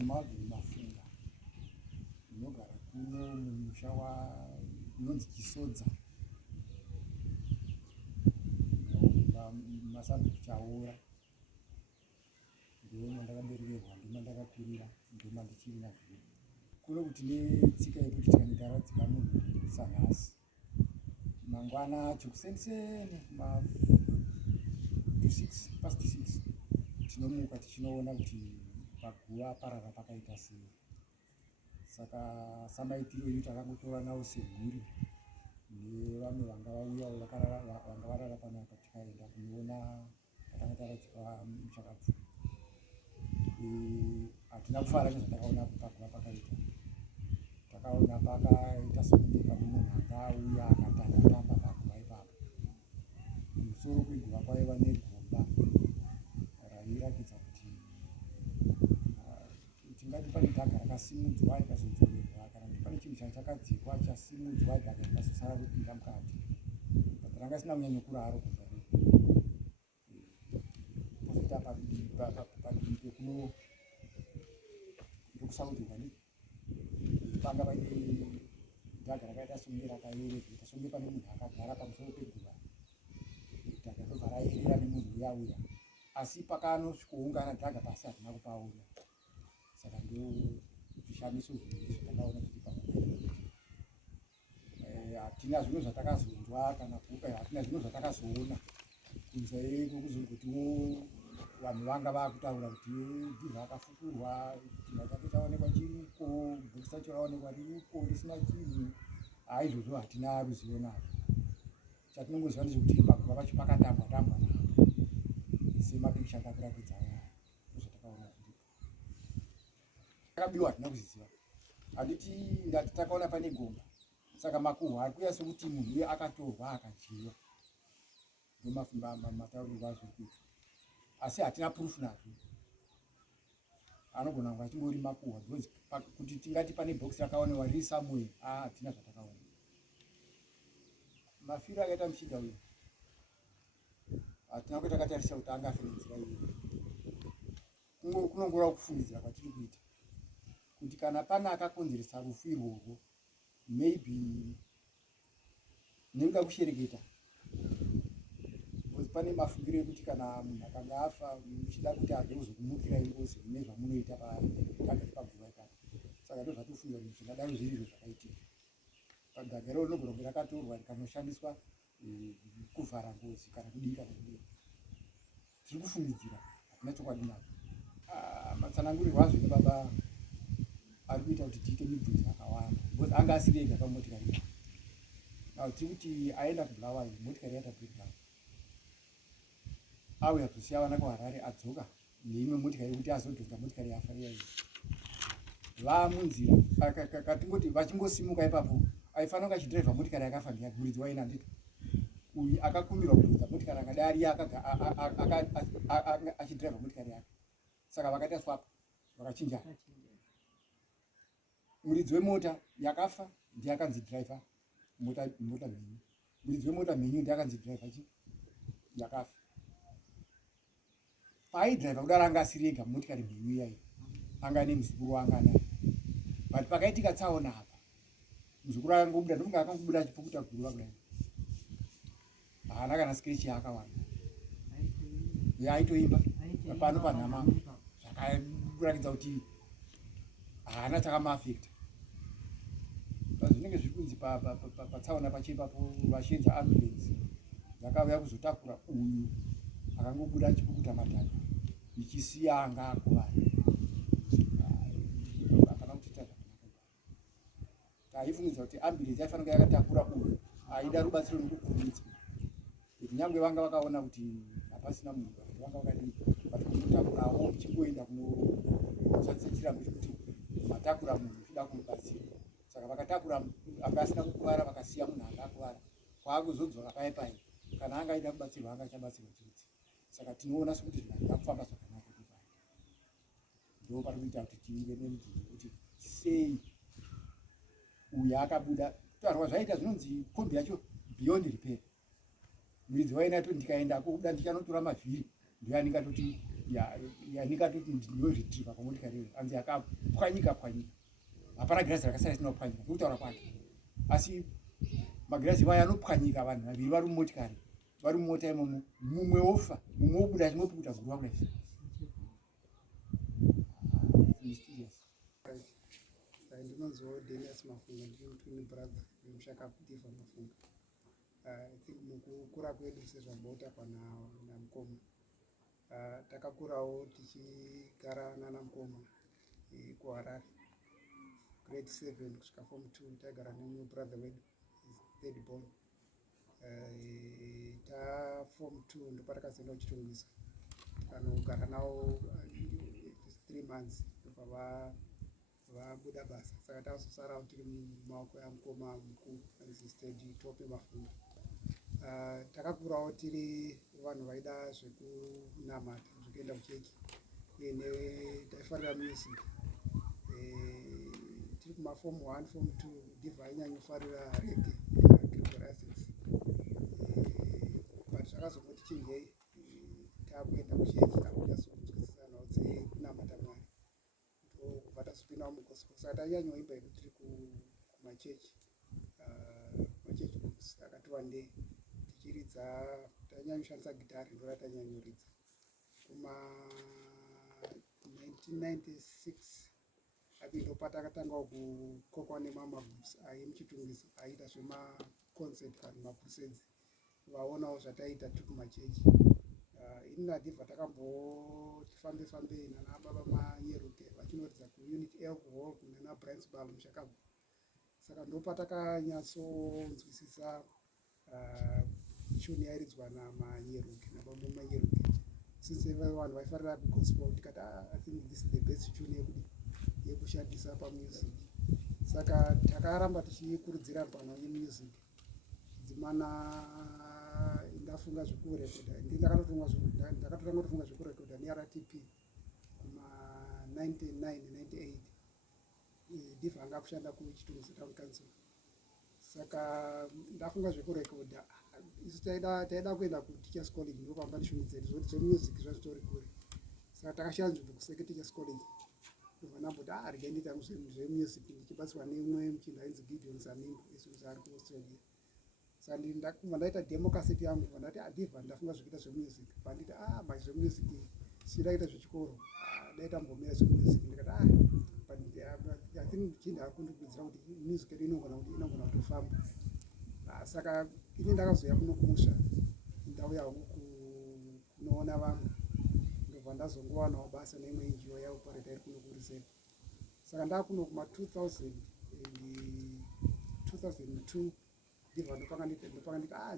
Diva Mafunga. Inogara kuno mumusha rinonzi Chisodza. Masango kuchaora. Ndiwo mandakaberekerwa, ndimandakakurira, ndichiri nazvo. Kuno kuti netsika yekuti tikanoita dzikamunhu sanhasi. Mangwana acho kusensene ma 6 past 6 tinomuka tichinoona kuti paGuva parara pakaita sei. Saka samaitiro edu takangotora nawo seguri nevamwe vanga vauyawo vanga varara panapa tikaenda kunoona patanga taradzikwa mushakabvu. Hatina kufara nezvatakaona paGuva pakaita. Takaona pakaita sekuti pamwe munhu anga auya akatamba paGuva ipapo. Kumusoro kweGuva kwaiva negomba rairatidza kuti tingati pane dhaga rakasimudzwa rikazodzorerwa kana kuti pane chinhu chakadzikwa chasimudzwa dhaga rikazosara kupinda mukati. Ranga risina kunyanya kuraro kubva pozoita padivi pekuno ndokusaurirwa panga paine dhaga rakaita songe rakayevedza songe pane munhu akagara pamusoro peGuva. Dhaga ndobva rayerera nemunhu uya uya, asi pakanosvikoungana dhaga pasi hatina kupaona. Saka ndo zvishamiso zviviri zvatakaona zviri paGuva. Hatina zvimwe zvatakazonzwa kana kupa, hatina zvimwe zvatakazoona kunze kwekuzongotiwo vanhu vanga vakutaura kuti Diva akafukurwa, chimba chake chaonekwa chiriko, bhokisi racho raonekwa ririko risina chinhu. Izvozvo hatina ruzivo nazvo. Chatinongoziva ndechekuti paGuva pacho pakatambwa navo semapikicha ndakuratidza aya ndozvatakaona zviripo. Takabiwa hatina kuziziva, handiti ndati takaona pane gomba, saka makuhwa ari kuita sekuti munhu uye akatorwa akadyiwa. Ndomatauriro azviri kuitwa, asi hatina proof nazvo. Anogona kunge achingori makuhwa kuti tingati pane bhokisi rakaonekwa riri somewhere, hatina zvatakaona. Mafiro akaita muchinda uyu hatina kuti takatarisa kuti angafira nzira iyo. Kunongora kufungidzira kwatiri kuita kuti kana pane akakonzeresa rufu irworwo, maybe nekuda kushereketa. Pane mafungiro ekuti kana munhu akanga afa muchida kuti arye kuzokumukirai ngozi mune zvamunoita padhaga repaGuva ipapo. Saka ndo zvatofunga kuti zvingadaro zviri izvo zvakaitika. Padhaga rero rinogona kunge rakatorwa rikanoshandiswa kuvhara ngozi kana kudii kana kudii. Tiri kufungidzira, hatina chokwadi nazvo. Matsanangurirwo azvo nebaba ari kuita kuti tiite mibvunzo yakawanda, because anga asiri ega pamotikari. Tiri kuti aenda kuBulawayo, motikari yatapirwa auya kuzosiya vana kuHarare, adzoka neimwe motikari yekuti azodhonza motikari yafa iya. Vamunzira katingoti vachingosimuka ipapo, aifanira kunge achidhiraivha motikari yakafa ndiyani, muridzi waina ndito. Uyu akakumbirwa kudhonza motikari akadai achidhiraivha motikari yake. Saka vakaita swap, vakachinjana. Muridzi wemota yakafa ndiye akanzi dhiraivha mota mhenyu. Muridzi wemota mhenyu ndiye akanzi dhiraivha yakafa. Paaidhiraivha kudaro anga asiri ega motikari mhenyu iyayi, anga ane muzukuru wanga naye. But pakaitika tsaona apa, muzukuru akangobuda, ndofunga akangobuda achipukuta Guva kudai. Haana kana skrechi yaakawanda. Aitoimba pano panhama zvakakuratidza kuti haana chakamaafekta. Zvinenge zviri kunzi patsaona pacho ipapo vashenza ambulensi dzakauya kuzotakura uyu akangobuda achipukuta madhaka ichisiya anga akuvara. Hapana kutoita zvakanaka. Taifungidza kuti ambulensi yaifanira kunge yakatakura uyu aida rubatsiro nokukurumidza. Kunyange vanga vakaona kuti hapasina munhu, vanga vakadii, vatikutakurawo uchingoenda kunoshandisa chirango chekuti matakura munhu uchida kumubatsira. Saka vakatakura anga asina kukuvara vakasiya munhu anga akuvara, kwaakuzodzwa kapaipai. Kana anga aida kubatsirwa anga achabatsirwa chete. Saka tinoona sekuti zvinhu hazvina kufamba zvakanaka kudai. Ndo pari kuita kuti tive nemubvunzo kuti sei uyu akabuda. Kutaurwa zvaita zvinonzi kombi yacho beyond repair. Muridzi waina kuti ndikaenda kubuda ndichanotora mavhiri ndiye andingatoti yanikatoti ndinoretriva pamotikari anzi yakapwanyika hapana girazi rakasara risina kupwanyika ndokutaura kwake. Asi magirazi vaya anopwanyika, vanhu vaviri vari mumotikari vari mumota imomo, mumwe ofa mumwe obuda chimwe pukuta gurwa kudai. Ndinonziwo Diva Mafunga, ndiri twin brother dzemushakabvu Diva Mafunga. I think mukukura kwedu sezvambotaurwa namukoma, takakurawo tichigara nanamukoma kuHarare. Grade 7 kusvika form 2 taigara nemumwe brother wedu, third born. Form 2 ndopatakazoenda kuchitungisa, kanogara nawo 3 months ndobva vabuda basa, saka takazosarawo tiri mumaoko yamukoma mukuru anzi Steady Tope Mafunga. Takakurawo tiri vanhu vaida zvekunamata, zvekuenda kuchechi uye taifarira music. Tiri kumaform 1 form 2 Diva ainyanyofarira rege Gregorasis, but zvakazongoti chingei takuenda kuchechi takuda sokunzwisisa nhau dzekunamata Mwari, ndobva tazopindawo mugospel. Saka tainyanyoimba yedu tiri kumachechi, machechi groups akati wandei tichiridza, tainyanyoshandisa gitari ndora tainyanyoridza. Kuma 1996 ndopatakatangawo kukokwa nemamagroups aimuchitungisa aiita zvemaconcert kana mapuruseds, vaonawo zvataita tiri kumachechi. Ini naDiva takamboti fambe nanababa mayeruke vachinoridza kuunit 11 hall kunana Briansbal mushakabvu. Saka ndopatakanyatsoonzwisisa tune yairidzwa namayeruke nababa mayeruke. Since vanhu vaifarira kugospel, tikati I think this is the best tune yekushandisa pamusic. Saka takaramba tichikurudzira pano yemusic dzimana. Ndafunga zvekurekodha, ndakatotanga kufunga zvekurekodha neRTP kuma 99-98. Diva anga kushanda kuchitungisa town council, saka ndafunga zvekurekodha. Isu taida kuenda kuteachers college, ndopamba ndishungudzeni zvoti zvemusic zvazvitori kure. Saka takashaya nzvimbo kuseke teachers college, ndobva ndamboti regai ndiita zvemusic ndichibatsirwa nemumwe muchinhu ainzi Gideon Samimbo, isusu ari kuAustralia. Saka ndakubva ndaita demo cassette yangu, ndati Diva ndafunga zvekuita zvemusic, panditi zvemusic sida kuita zvechikoro, daita mbomira zvemusic. Ndikati I think chinhu akundikudzira kuti music yedu inogona kutofamba. Saka ini ndakazouya kuno kumusha, ndauya huku kunoona vamwe, ndobva ndazongowanawo basa neimwe NGO yaopareta iri kuno kuReserve. Saka ndakuno kuma 2002 Diva ndopanga nditi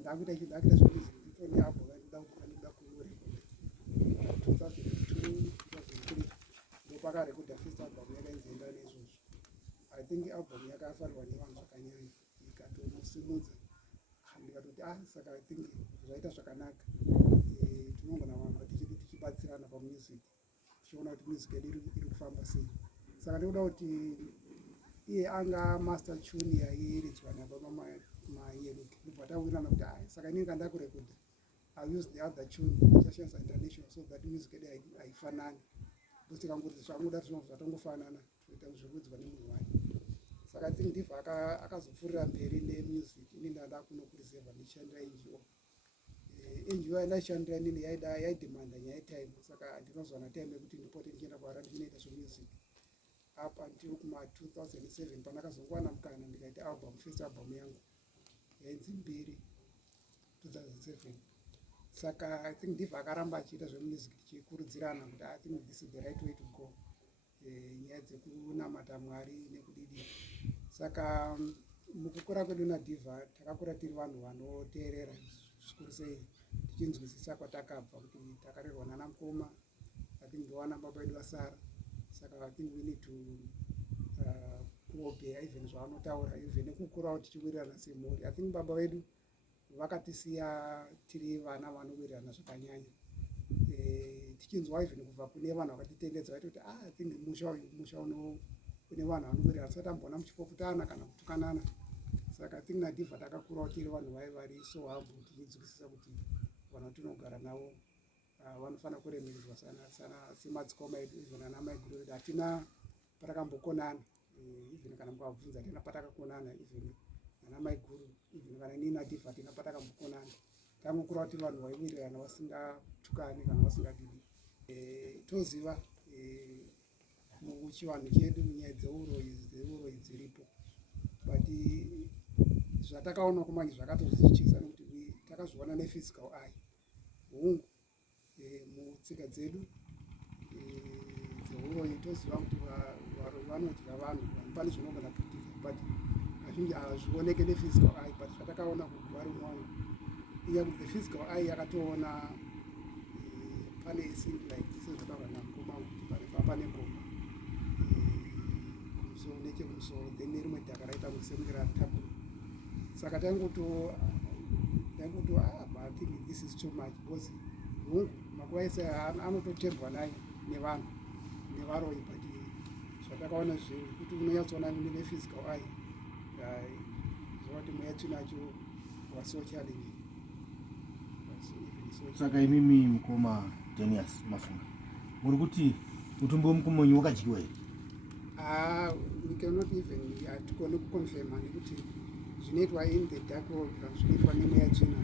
ndakuita zvemusic, nditoni album ndinoda kurekodha. 2002 ndopakarekodha first album yakainzenda neizvozvo. I think album yakafarirwa nevanhu zvakanyanya, ikatomusimudza. Ndikatoti saka I think zvaita zvakanaka, tinogona vamba tichibatsirana pamusic, tichiona kuti music yedu iri kufamba sei. Saka ndinoda kuti iye anga master tune yairidzwa nababa mayeruke, ndobva tawirirana kuti saka inini kanda kurekodha I use the other tune ndichashandisa international, so that music yedu haifanani. Kuti tikangoti zvangoda zvatongofanana toita zvekudzwa nemunhu wacho. Saka I think Diva akazopfuurira mberi nemusic. Ini ndada kuno kuReserve ndichishandira NGO. NGO yandaishandira inini yaidhimanda nyaya yetime, saka handinozwana time yekuti ndipote ndichienda kuHarare ndichinoita zvemusic. Up until kuma 2007 pandakazongowana mukana ndikaita first album yangu yainzi Mbiri 2007. Saka I think Diva akaramba achiita zvemusic tichikurudzirana kuti I think this is the right way to go, nyaya dzekunamata Mwari nekudidi. Saka mukukura kwedu naDiva takakura tiri vanhu vanoteerera zvikuru sei, tichinzwisisa kwatakabva kuti takarerwa nanamukoma. I think ndowana baba vedu vasara, saka I think we need to kuobey even zvavanotaura, even nekukurawo tichiwirirana semhuri. I think baba vedu vakatisiya tiri vana vanowirirana zvakanyanya, tichinzwa even kubva kune vanhu vakatitendedza vaitoti I think musha uno une vanhu vanowirirana, tisati tamboona muchipoputana kana kutukanana. Saka I think naDiva takakurawo tiri vanhu vari so humble, tichinzwisisa kuti vanhu vatinogara navo vanofanira kuremekedzwa semadzikoma edu even ana mai guru edu. Hatina patakambokonana even kana mukabvunza hatina patakakonana even ana mai guru even kana ini naDiva hatina patakambokonana. Tangokura kuti vanhu vaiwirirana vasingatukani kana vasingadini. Toziva muchivanhu chedu nyaya dzeuroyi dziripo, but zvatakaona kumanje zvakatozvichisa nekuti takazviona nephysical eye, hungu mutsika dzedu dzeuroyi toziva kuti varoyi vanodya vanhu pane zvinogona kuitika, but azhinji hazvioneke nephysical eye. But zvatakaona kuguva rinwangu iya kuti the physical eye yakatoona pane like sezvataura namukoma kuti pane ngoma kumusoro nechekumusoro, then nerimwe dhaka raita kusemukira tabhuru. Saka taingoto I think this is too much, because hungu makuva ese anototerwa nayo nevanhu nevaroyi. But zvatakaona zvekuti unonyatsoona nephysical eye zvava kuti mweya tinacho was so challenging. Saka imimi mukoma Diva Mafunga muri kuti utumbi wemukomonyi wakadyiwa here? We cannot even hatikoni kuconfirma nekuti zvinoitwa in the dark world kana zvinoitwa nemweya tsvina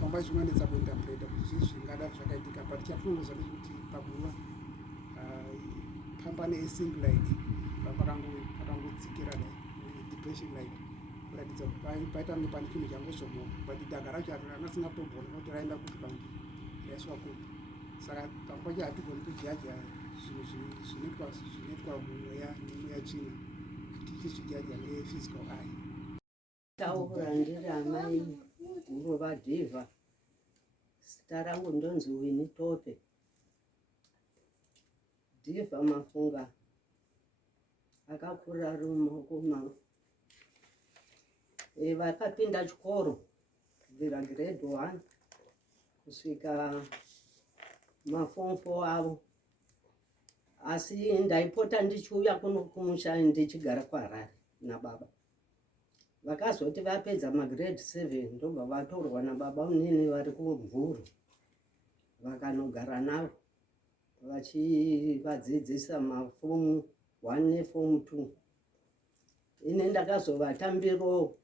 pamba zvinonetsa kuinterpreta kuti zvii zvingadaro zvakaitika. But chafunguza nekuti paguva pamba nesinglight pakangodzikira depression light kuratidza kuti paitange pane chinhu changozomoka, but dhaka racho harisingatombona kuti raenda kuti pangi raiswa kupi. Saka pamba pacho hatigoni kujaja zvinhu zvinoitwa mumweya nemweya tsvina tichizvijaja nephysical eye. Taura ndiri amai guru vaDiva, zita rangu ndonzi Wini Tope. Diva Mafunga akakurira ari mumaoko mangu. Vakapinda chikoro kubvira grade 1 kusvika maform 4 avo, asi ndaipota ndichiuya kuno kumusha ndichigara kwaHarare nababa. Vakazoti vapedza magrade 7 ndobva vatorwa nababa unini vari kuMvuru vakanogara navo vachivadzidzisa mafomu 1 nefomu 2. Ine ndakazovatambirawo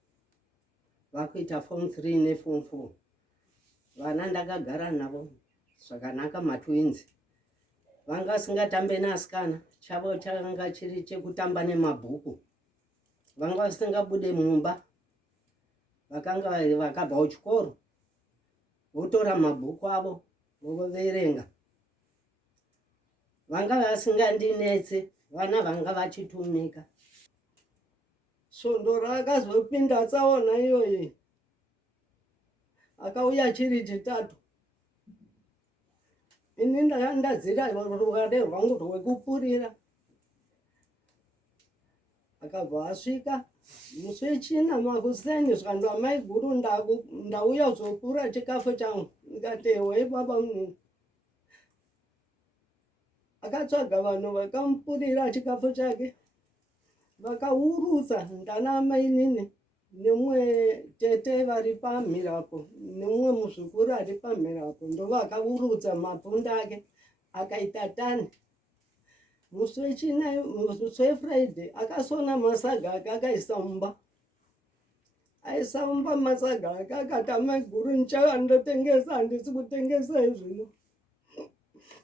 vakuita fomu 3 nefomu 4. Vana ndakagara navo zvakanaka, matwinzi. Vanga vasingatambe nasikana, chavo changa chiri chekutamba nemabhuku. Vanga vasingabude mumba, vakanga vakabva kuchikoro votora mabhuku avo voverenga. Vanga vasingandinetse, vana vanga vachitumika. Svondo rakazopinda tsaona iyoyi akauya chiri chitatu. Ini ndadzira rukade rwangu rwekupurira. Akabva asvika musi wechina makuseni zvanzi amai guru ndauya kuzopura chikafu changu. Ndikati ewe baba munini. Akatsvaga vanhu vakamupurira chikafu chake, vakaurutsa ndana amai nini nemumwe tete vari pamhirapo nemumwe muzvikuru ari pamhirapo, ndovakaurutsa mapunda ake akaita tani. Musi wechina, musi weFriday akasona masaga ake akaisa mumba. Aisa mumba masaga ake akati amai guru ndichava ndotengesa, handisi kutengesa izvino.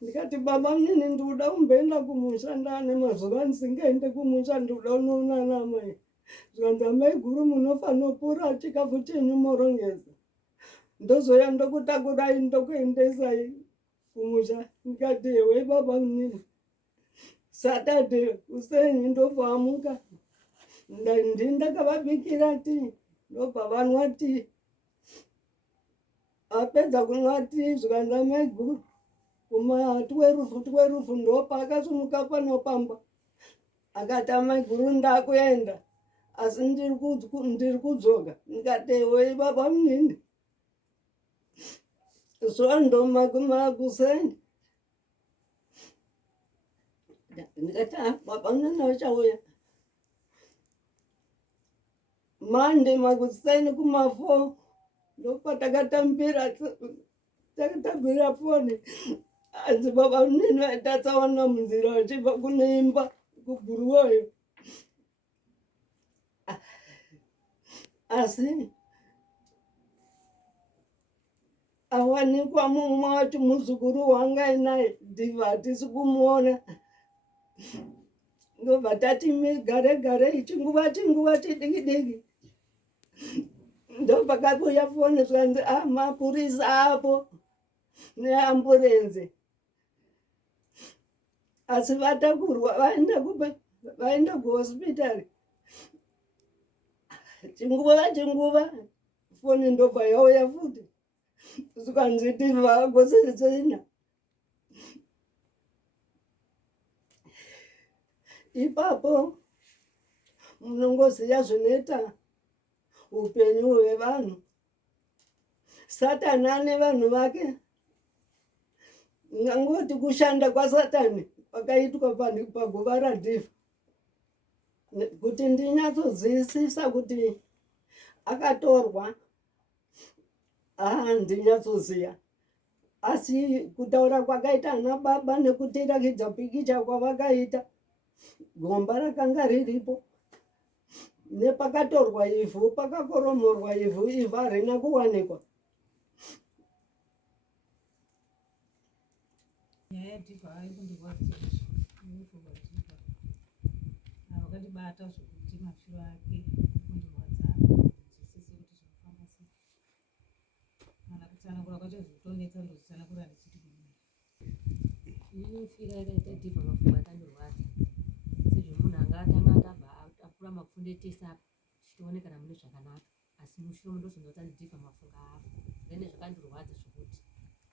Ndikati baba munini ndikuda kumboenda kumusha, ndaane mazuva ndisingaende kumusha, ndikuda kunoona namai. Zvanzi amai guru munofanira kupura chikafu chenyu morongedza. Ndozoya ndokutakurai ndokuendesai kumusha. Ndikati ewe baba munini. Saturday kusenyi ndobva amuka ndakavabikira tii, ndobva vanwa tii. Apedza kunwa tii zvikanzi amai guru kuma12 ndopa akasumuka panopamba akati amai guru ndakuenda asi ndiri kudzoka. Ndikati ewe baba munini. Zuva ndomakusenyi. Ndikati baba munini uchauya Monday makuseni kuma4 ndopatakatambira takatambira foni hanzi baba unini vatatsaona munzira vachibva kunoimba kubhuruwoyo. Asi awanikwa mumwe wati muzukuru wanga inaye Diva hatisi kumuona. Ndobva tati gare chinguva chidiki. Ndopakabuya foni zvanzi mapurisa apo neamburenzi. Asi vatakurwa vaenda kuhospitari. Chinguva foni ndobva yauya futi. Zvikanzi Diva agosezena. Ipapo munongoziya zvinoita upenyu hwevanhu. Satani ane vanhu vake. Ngangoti kushanda kwaSatani kwakaitwa paguva raDiva. Kuti ndinyatsozivisisa kuti akatorwa, ndinyatsoziya. Asi kutaura kwakaita ana baba nekutirakidza pikicha kwavakaita, gomba rakanga riripo. Nepakatorwa ivhu, pakakoromorwa ivhu harina kuwanikwa. Diva aikundirwadza vakandibata zvokuti mashuro ake kundirwadza nzwisise kuti zvinofamba sei kana kutsanangura kwacho zvitonetsa ndozitsanangura ndichiti inofira yakaita Diva Mafunga akandirwadza sezvomunhu anga atanga akura mapfundetesa apa chitoonekana mune zvakanaka asi mushure mundozonzwa kuti Diva Mafunga apo zvene zvakandirwadza zvokuti